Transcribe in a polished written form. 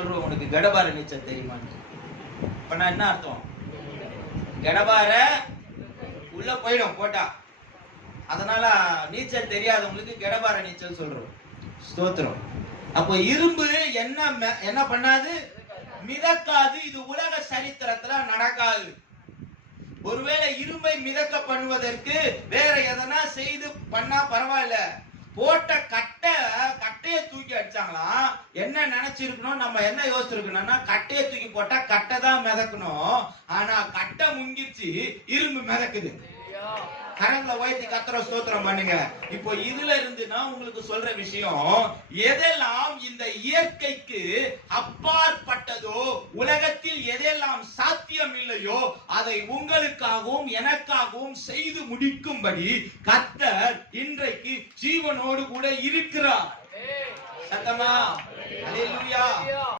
சொல்றோம், உனக்கு கடபார நீச்சல் தெரியுமான்னு. இப்ப நான் என்ன அர்த்தம்? கடபார உள்ள போயிடும் போட்டா, அதனால நீச்சல் தெரியாதவங்களுக்கு கடபார நீச்சல் சொல்றோம். ஸ்தோத்திரம். அப்போ இரும்பு என்ன பண்ணாது? மிதக்காது. இது உலக சரித்திரத்துல நடக்காது. ஒருவேளை இரும்பை மிதக்க பண்ணுவதற்கு வேற எதனா செய்து பண்ணா பரவாயில்ல. போட்ட கட்டைய தூக்கி அடிச்சாங்களாம். என்ன நினைச்சிருக்கணும், நம்ம என்ன யோசிச்சிருக்கணும்னா, கட்டையை தூக்கி போட்டா கட்டை தான் மிதக்கணும். ஆனா கட்டை முங்கிருச்சு, இரும்பு மிதக்குது. கரங்களை உயர்த்தி கத்திர ஸ்தோத்திரம் பண்ணுங்க. இப்போ இதுல இருந்து நான் உங்களுக்கு சொல்ற விஷயம், எதெல்லாம் இந்த இயற்கைக்கு அப்பாற்பட்டதோ, உலகத்தில் எதெல்லாம் சாத்தியம் இல்லையோ, அதை உங்களுக்காகவும் எனக்காகவும் செய்து முடிக்கும்படி கர்த்தர் இன்றைக்கு ஜீவனோடு கூட இருக்கிறார். சத்தமா? அல்லேலூயா.